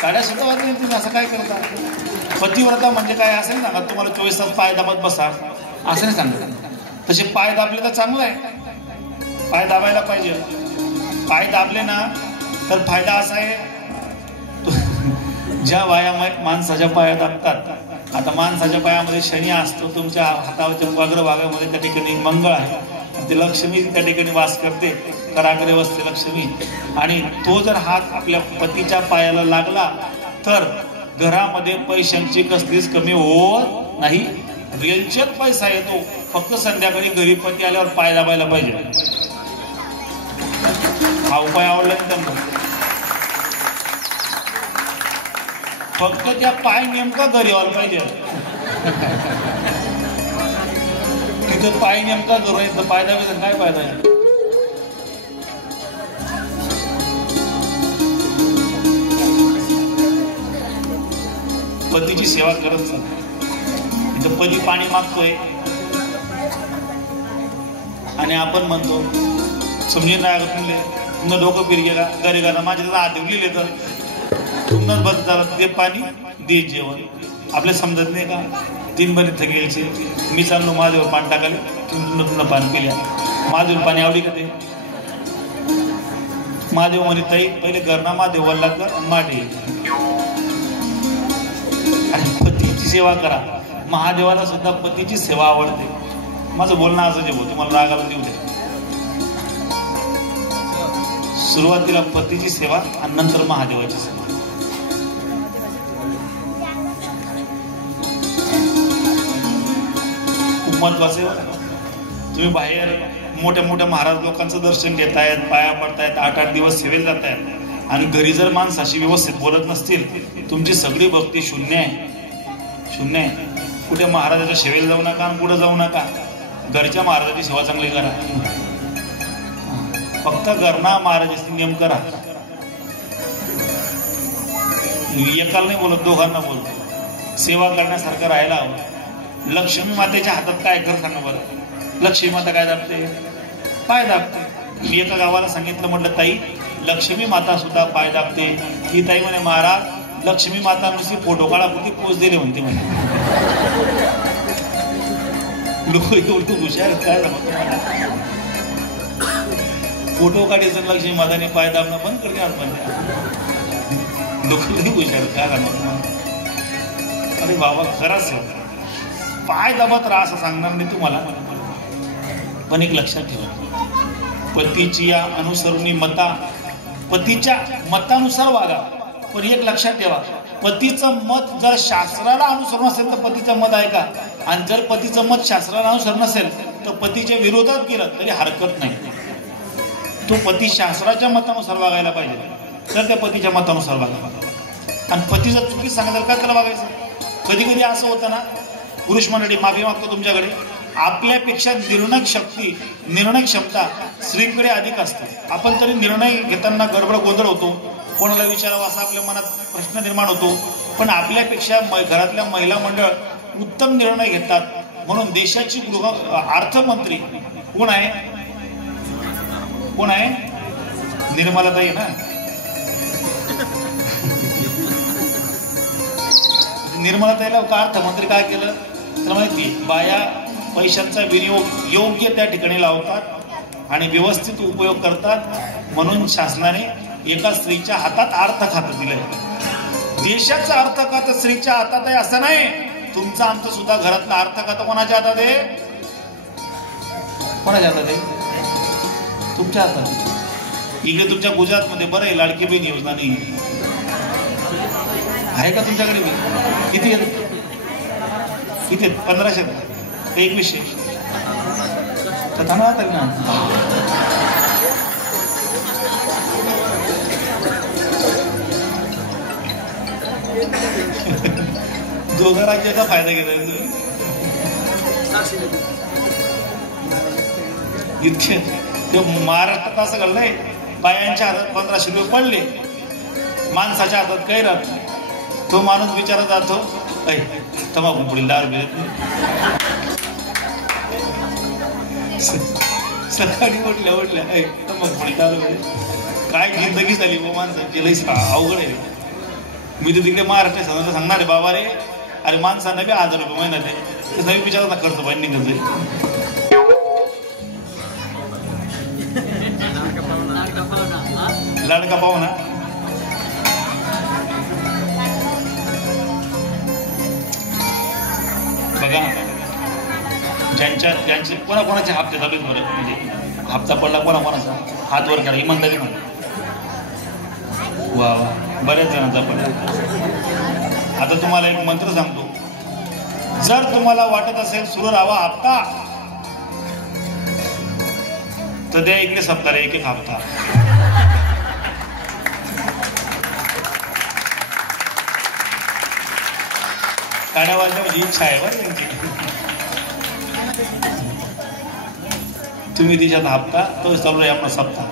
काड्या सुद्धा वाटत नाही. तुम्ही असं काय करता? पतिव्रता म्हणजे काय असं नाही सांगा. तुम्हाला 24 तास पाय दाबत बसा असं नाही सांगत. तसे पाय दाबले तर चांगलं आहे. पाय दाबायला पाहिजे. पाय दाबले ना तर फायदा असा आहे, ज्या वाया माणसाच्या पाया दाबतात. आता माणसाच्या पायामध्ये शनी असतो, तुमच्या हातावरच्या अग्रभागामध्ये त्या ठिकाणी मंगळ आहे, ते लक्ष्मी त्या ठिकाणी वास करते, कराकडे बसते लक्ष्मी. आणि तो जर हात आपल्या पतीच्या पायाला लागला तर घरामध्ये पैशांची कसलीच कमी होत नाही. रेलचेत पैसा येतो. फक्त संध्याकाळी घरी पती आल्यावर पाय दाबायला पाहिजे. हा उपाय आवडला नाही त्यांना. फक्त त्या पाय नेमका घरी यायला पाहिजे. तिथं पाय नेमका घरून येतं, पाय दाबायचं काय फायदा आहे? पतीची सेवा करत चाल. इथं पती पाणी मागतोय आणि आपण म्हणतो समजून नाही म्हणले तुमनं डोकं फिर गेला घरी घाला माझ्या हात लिहिले तर तुमनं बंद झालं ते पाणी दे जेवण. आपले समजत नाही का? 3 बने थकेलचे मी चाललो माझ्यावर पाणी टाकाले, तुमनं पाणी पिल्या. माझ्यावर पाणी आवडी का ते? महादेव म्हणे ताई पहिले घरना महादेव वल्ला कर माठी आणि पतीची सेवा करा. महादेवाला सुद्धा पतीची सेवा आवडते. माझं बोलणं असं जे भाऊ तुम्हाला रागाला देऊ दे. सुरुवातीला पतीची सेवा आणि नंतर महादेवाची सेवा. खूप महत्वाचं आहे. तुम्ही बाहेर मोठ्या मोठ्या महाराज लोकांचं दर्शन घेतायत, पाया पडतायत, 8-8 दिवस सेवेला जातायत आणि घरी जर माणसाशी व्यवस्थित बोलत नसतील तुमची सगळी भक्ती शून्य आहे. शून्य आहे. कुठे महाराजाच्या सेवेला जाऊ नका आणि कुठे जाऊ नका. घरच्या महाराजाची सेवा चांगली करा. फक्त घरना महाराजाची नियम करा. एकाला नाही बोलत, दोघांना बोलतो. सेवा करण्यासारखं राहायला हवं. लक्ष्मी मातेच्या हातात काय कर सांगा बरं. लक्ष्मी माता काय दाबते? पाय दाबते. मी एका गावाला सांगितलं, म्हटलं ताई लक्ष्मी माता सुद्धा पाय दाबते. ती ताई म्हणे महाराज लक्ष्मी माता नुसती फोटो काढा कुठे पोच दिले म्हणते म्हणे. लोक एवढं हुशार काय झालं फोटो काढायचं लक्ष्मी माताने पाय दाबणं बंद करते आतमध्ये. लोक हुशार काय झालं. अरे बाबा खराच पाय दाबत राहा असं सांगणार नाही तुम्हाला. पण एक लक्षात ठेवा पतीची या अनुसरणी पतीच्या मतानुसार वागा. पण एक लक्षात ठेवा पतीचं मत जर शास्त्राला अनुसरून असेल तर पतीचं मत आहे का, आणि जर पतीचं मत शास्त्राला अनुसरण नसेल तर पतीच्या विरोधात गेलं तरी हरकत नाही. तो पती शास्त्राच्या मतानुसार वागायला पाहिजे तर त्या पतीच्या मतानुसार वागायला. आणि पती जर चुकी सांगितलं का त्याला वागायचं. कधी कधी असं होतं ना पुरुष मंडळी माफी मागतो तुमच्याकडे, आपल्यापेक्षा निर्णय क्षमता स्त्रीकडे अधिक असते. आपण तरी निर्णय घेताना गडबड गोंधळ होतो, कोणाला विचारावं असा आपल्या मनात प्रश्न निर्माण होतो. पण आपल्यापेक्षा घरातल्या महिला मंडळ उत्तम निर्णय घेतात. म्हणून देशाची अर्थमंत्री कोण आहे निर्मलाताई ना. निर्मलाताईला का अर्थमंत्री काय केलं तर माहिती बाया पैशांचा विनियोग योग्य त्या ठिकाणी लावतात आणि व्यवस्थित उपयोग करतात. म्हणून शासनाने एका स्त्रीच्या हातात अर्थ खातं दिलंय. देशाचं अर्थ खातं स्त्रीच्या हातात आहे असं नाही. तुमचं आमचं सुद्धा घरातलं अर्थ खातं कोणाच्या हातात आहे. कोणाच्या हातात आहे. तुमच्या हातात. इकडे तुमच्या गुजरातमध्ये बरं आहे लाडकी बहीण योजना नाही आहे का तुमच्याकडे. किती किती 1500 2100 तर थांबा ना. दोघा राज्याचा फायदा घेतला इतके. महाराष्ट्रात असं घडलंय बायांच्या हातात 1500 रुपये पडले, माणसाच्या हातात काही राहत. तो माणूस विचारत जातो तंबाखू पुढील 10 रुपये सकाळी ओढल्या तंबाखू पुढील 10 रुपये. काय जिंदगी झाली व माणसाची लई अवघड आहे. मी तर तिकडे महाराष्ट्र शासनाला सांगणार आहे बाबा रे अरे माणसांना बी 1000 रुपये महिन्यात आहे नवी विचाराचा खर्च पाहिजे निघत जाईल. लाडका पाहुणा बघा ज्यांचे कोणाकोणाचे हप्ते चालू बरं म्हणजे हप्ता पडला कोणाकोणाचा हात वर करा इमानदारी म्हणा. वा बऱ्याच जणांचा पडला. आता तुम्हाला एक मंत्र सांगतो. जर तुम्हाला वाटत असेल सुरू राहावा हप्ता तर द्या इकडे सप्ताह एक हप्ता. गाड्या वाजण्याची इच्छा आहे बरं त्यांची. तुम्ही तिच्यात हप्ता तो चालू आहे आपला सप्ताह.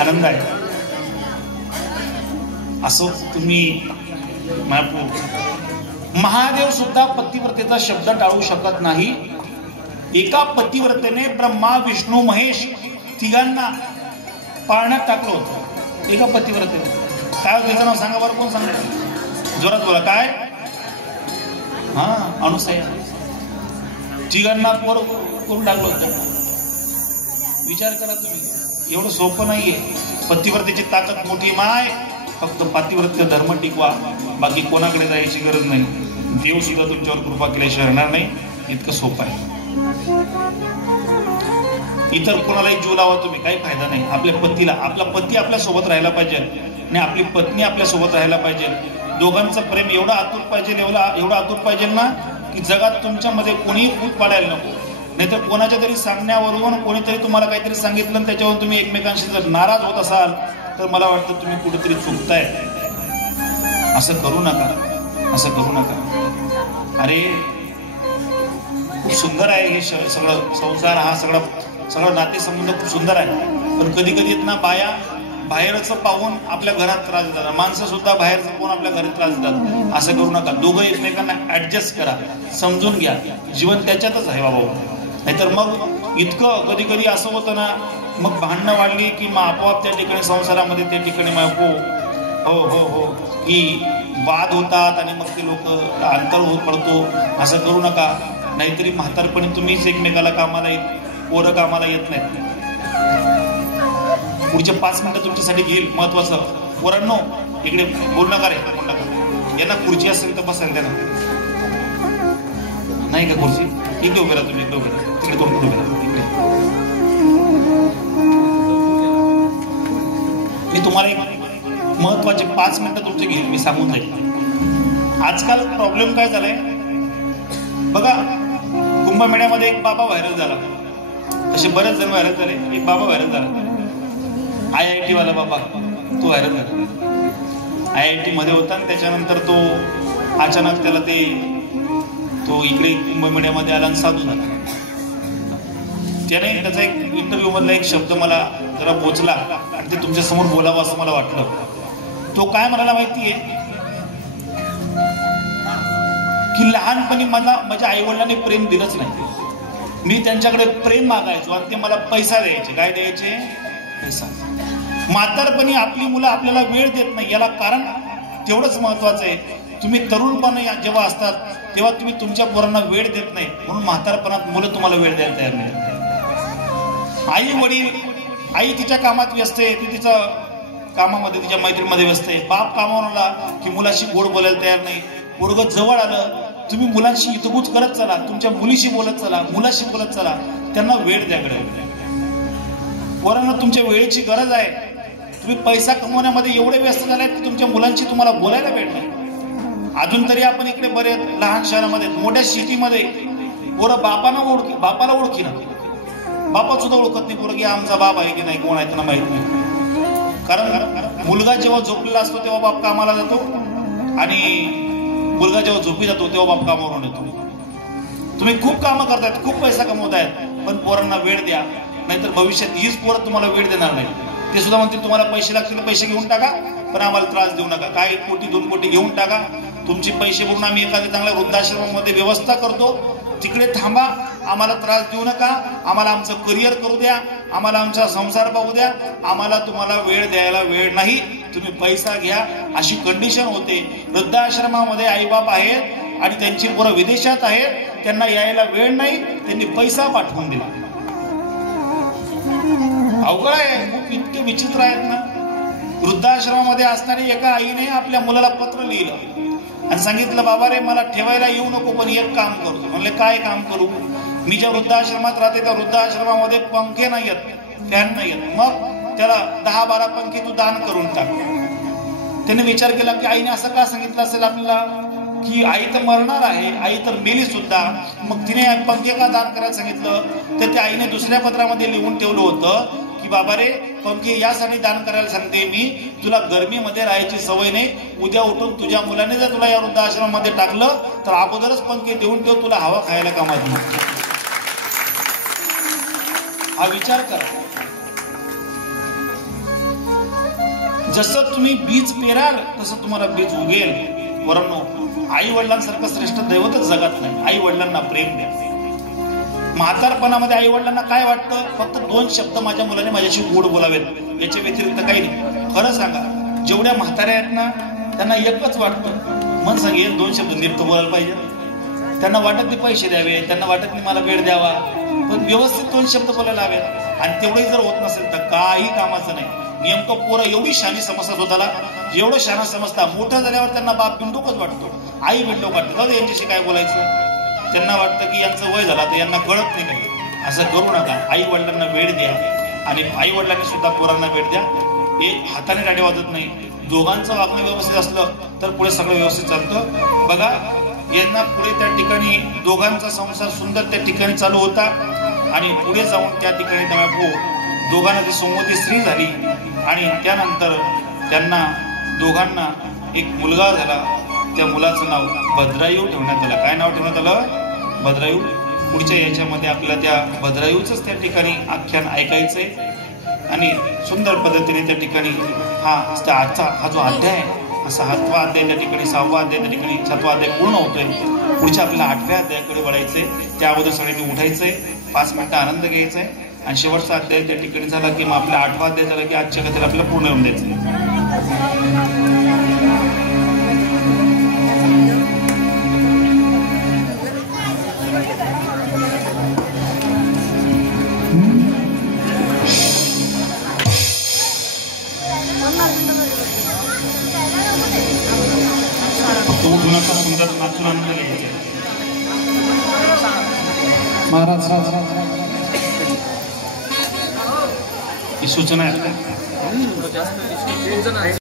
आनंद आहे असो. तुम्ही महादेव सुद्धा पतिव्रतेचा शब्द टाळू शकत नाही. एका पतिव्रतेने ब्रह्मा विष्णू महेश तिघांना पाळण्यात टाकलं होतं. एका पतिव्रतेने. काय होतं त्याचं नाव सांगा बरं. कोण सांगा जोरात बोला. काय अनुसया. तिघांना पोर करून टाकलं होतं. विचार करा तुम्ही. एवढं सोपं नाहीये. पतिव्रतेची ताकद मोठी माय. फक्त पतिव्रते धर्म टिकवा. बाकी कोणाकडे जायची गरज नाही. देव सुद्धा तुमच्यावर कृपा केल्याशिवाय राहणार नाही. इतकं सोपं आहे. इतर कोणालाही जीव लावा तुम्ही काही फायदा नाही. आपल्या पतीला आपला पती आपल्या सोबत राहायला पाहिजे आणि आपली पत्नी आपल्या सोबत राहायला पाहिजे. दोघांचं प्रेम एवढं आतूर पाहिजे एवढं आतूर पाहिजे ना की जगात तुमच्यामध्ये कोणीही फूट पाडायला नको. नाहीतर कोणाच्या तरी सांगण्यावरून कोणीतरी तुम्हाला काहीतरी सांगितलं आणि त्याच्यावरून तुम्ही एकमेकांशी जर नाराज होत असाल तर मला वाटतं तुम्ही कुठेतरी चुकताय. असं करू नका. अरे खूप सुंदर आहे हे सगळं संसार. हा सगळं नातेसंबंध खूप सुंदर आहे. पण कधी कधी ना बाया बाहेरचं पाहून आपल्या घरात त्रास देतात, माणसं सुद्धा बाहेरचं पाहून आपल्या घरात त्रास देतात. असं करू नका. दोघं एकमेकांना ऍडजस्ट करा, समजून घ्या. जीवन त्याच्यातच आहे बाबा. नाहीतर मग इतकं कधी कधी असं होतं ना, मग भांडणं वाढली की मग आपोआप त्या ठिकाणी संसारामध्ये त्या ठिकाणी हो हो हो की वाद होतात आणि मग ते लोक अंतर होत पडतो. असं करू नका. नाहीतरी म्हातारपणी तुम्हीच एकमेकाला कामाला पोरं कामाला येत नाहीत. पुढचे 5 मिनिटं तुमच्यासाठी घेईल. महत्वाचं पोरांनो, इकडे बोल नका रे, बोल नका. यांना खुर्ची असेल तर बसायला द्या ना. नाही का खुर्ची? इकडे उभे राहा तुम्ही, इकडे उभे राहा. तिकडे दोन उभे राहा. मी तुम्हाला एक महत्वाचे 5 मिनिटं तुमचे घेईल, मी सांगून जाईल. आजकाल प्रॉब्लेम काय झालाय बघा. कुंभमेळ्यामध्ये एक बाबा व्हायरल झाला. असे बरेच जण व्हायरल झाले. एक बाबा व्हायरल झाला, IIT वाला बाबा. तो व्हायरल झाला. IIT मध्ये होता आणि त्याच्यानंतर तो अचानक त्याला तो इकडे कुंभमेळ्यामध्ये आला आणि साधू झाला. त्याने त्याचा एक इंटरव्ह्यू मधला एक शब्द मला जरा पोचला आणि ते तुमच्या समोर बोलावं असं मला वाटलं. तो काय म्हणाला माहितीये की लहानपणी मला माझ्या आई वडिलांनी प्रेम दिलंच नाही. मी त्यांच्याकडे प्रेम मागायचो आणि ते मला पैसा द्यायचे. काय द्यायचे? पैसा. म्हातारपणी आपली मुलं आपल्याला वेळ देत नाही. याला कारण तेवढंच महत्वाचं आहे. तुम्ही तरुणपणे जेव्हा असतात तेव्हा तुम्ही तुमच्या पोरांना वेळ देत नाही, म्हणून म्हातारपणात मुलं तुम्हाला वेळ द्यायला तयार नाही. आई वडील, आई तिच्या कामात व्यस्त आहे, ती तिच्या कामामध्ये तिच्या मैत्रीमध्ये व्यस्त आहे. बाप कामावर आला की मुलाशी गोड बोलायला तयार नाही. पोरगं जवळ आलं, तुम्ही मुलांशी हितगुज करत चला, तुमच्या मुलीशी बोलत चला, मुलाशी बोलत चला, त्यांना वेळ द्याकडे. पोरांना तुमच्या वेळेची गरज आहे. तुम्ही पैसा कमवण्यामध्ये एवढे व्यस्त झाले की तुमच्या मुलांची तुम्हाला बोलायला वेळ नाही. अजून तरी आपण इकडे बरेच लहान शहरामध्ये, मोठ्या सिटीमध्ये पोरं बापाला ओळखी ना. बापा सुद्धा ओळखत नाही पोरं की आमचा बाप आहे की नाही, कोण आहे त्यांना माहित नाही. कारण मुलगा जेव्हा झोपलेला असतो तेव्हा बाप कामाला जातो आणि मुलगा जेव्हा झोपी जातो तेव्हा बाप कामावरून येतो. तुम्ही खूप कामं करतायत, खूप पैसा कमवतायत, पण पोरांना वेळ द्या, नाहीतर भविष्यात हीच पोरं तुम्हाला वेळ देणार नाही. ते सुद्धा म्हणतील तुम्हाला पैसे लागतील, पैसे घेऊन टाका, पण आम्हाला त्रास देऊ नका. काही 1 कोटी 2 कोटी घेऊन टाका, तुमचे पैसे भरून आम्ही एखाद्या चांगल्या वृद्धाश्रमामध्ये व्यवस्था करतो, तिकडे थांबा, आम्हाला त्रास देऊ नका, आम्हाला आमचं करिअर करू द्या, आम्हाला आमचा संसार पाहू द्या, आम्हाला तुम्हाला वेळ द्यायला वेळ नाही, तुम्ही पैसा घ्या, अशी कंडिशन होते. वृद्धाश्रमामध्ये आईबाप आहेत आणि त्यांची पोरं विदेशात आहेत, त्यांना यायला वेळ नाही, त्यांनी पैसा पाठवून दिला. अवघड आहे, खूप इतके विचित्र आहेत ना. वृद्धाश्रमामध्ये असणारी एका आईने आपल्या मुलाला पत्र लिहिलं आणि सांगितलं, बाबा रे मला ठेवायला येऊ नको, पण एक काम करतो. म्हणले काय काम करू? मी ज्या वृद्धाश्रमात राहते त्या वृद्धाश्रमामध्ये पंखे नाही आहेत, फॅन नाही आहेत, मग त्याला 10-12 पंखे तू दान करून टाक. त्याने विचार केला की आईने असं का सांगितलं असेल आपल्याला, की आई तर मरणार आहे, आई तर मेली सुद्धा, मग तिने पंखे का दान करायला सांगितलं? तर त्या आईने दुसऱ्या पत्रामध्ये लिहून ठेवलं होतं की बाबा रे पंखे यासाठी दान करायला सांगते मी, तुला गर्मीमध्ये राहायची सवय नाही, उद्या उठून तुझ्या मुलाने जर तुला या वृद्धाश्रमामध्ये टाकलं तर अगोदरच पंखे देऊन ठेव, तुला हवा खायला कामात नाही. हा विचार करा. जसं तुम्ही बीज पेराल तसं तुम्हाला बीज उगेल. वरनो आई वडिलांसारखं श्रेष्ठ दैवतच जगात नाही. आई वडिलांना प्रेम द्या. म्हातारपणामध्ये आई वडिलांना काय वाटतं? फक्त 2 शब्द माझ्या मुलाने माझ्याशी गोड बोलावेत, याच्या व्यतिरिक्त काही नाही. खरं सांगा, जेवढ्या म्हाताऱ्या आहेत ना त्यांना एकच वाटतं, मन सांगे 2 शब्द नीट बोलायला पाहिजे. त्यांना वाटत नाही पैसे द्यावे, त्यांना वाटत नाही मला वेळ द्यावा, पण व्यवस्थित 2 शब्द बोलायला हवेत. आणि तेवढंही जर होत नसेल तर काही कामाचं नाही. नेमकं पोरं एवढी शानी समजतात स्वतःला, एवढं शाना समजता, मोठं झाल्यावर त्यांना बाप बिंडूकच वाटतो, आई बिंडूक वाटतो. जाऊ दे, यांच्याशी काय बोलायचं. त्यांना वाटतं की यांचं वय झालं तर यांना कळत नाही काही. असं करू नका. आई वडिलांना वेळ द्या आणि आई वडिलांनी सुद्धा पोरांना वेळ द्या. एक हाताने राडे वाजत नाही. दोघांचं वागणं व्यवस्थित असलं तर पुढे सगळं व्यवस्थित चालतं. बघा, यांना पुढे त्या ठिकाणी दोघांचा संसार सुंदर त्या ठिकाणी चालू होता आणि पुढे जाऊन त्या ठिकाणी दोघांना ती संमती स्त्री झाली आणि त्यानंतर त्यांना दोघांना एक मुलगा झाला. त्या मुलाचं नाव भद्रायू ठेवण्यात आलं. काय नाव ठेवण्यात आलं? भद्रायू. पुढच्या याच्यामध्ये आपल्याला त्या भद्रायूच त्या ठिकाणी आख्यान ऐकायचंय आणि सुंदर पद्धतीने त्या ठिकाणी आजचा हा जो अध्याय आहे, हा 6वा अध्याय त्या ठिकाणी, 6वा अध्याय त्या ठिकाणी, 7वा अध्याय पूर्ण होतोय. पुढच्या आपल्याला 8व्या अध्यायाकडे वळायचंय. त्या अगोदर सगळ्यांनी उठायचंय, 5 मिनिटं आनंद घ्यायचाय आणि शेवटचा अध्याय त्या ठिकाणी झाला की मग आपला 8वा अध्याय झाला की आजच्या कथेला आपल्याला पूर्ण होऊन द्यायचं. उठूनचा सुंदर नाचून आनंद घ्यायचा. महाराज ही सूचना आहे.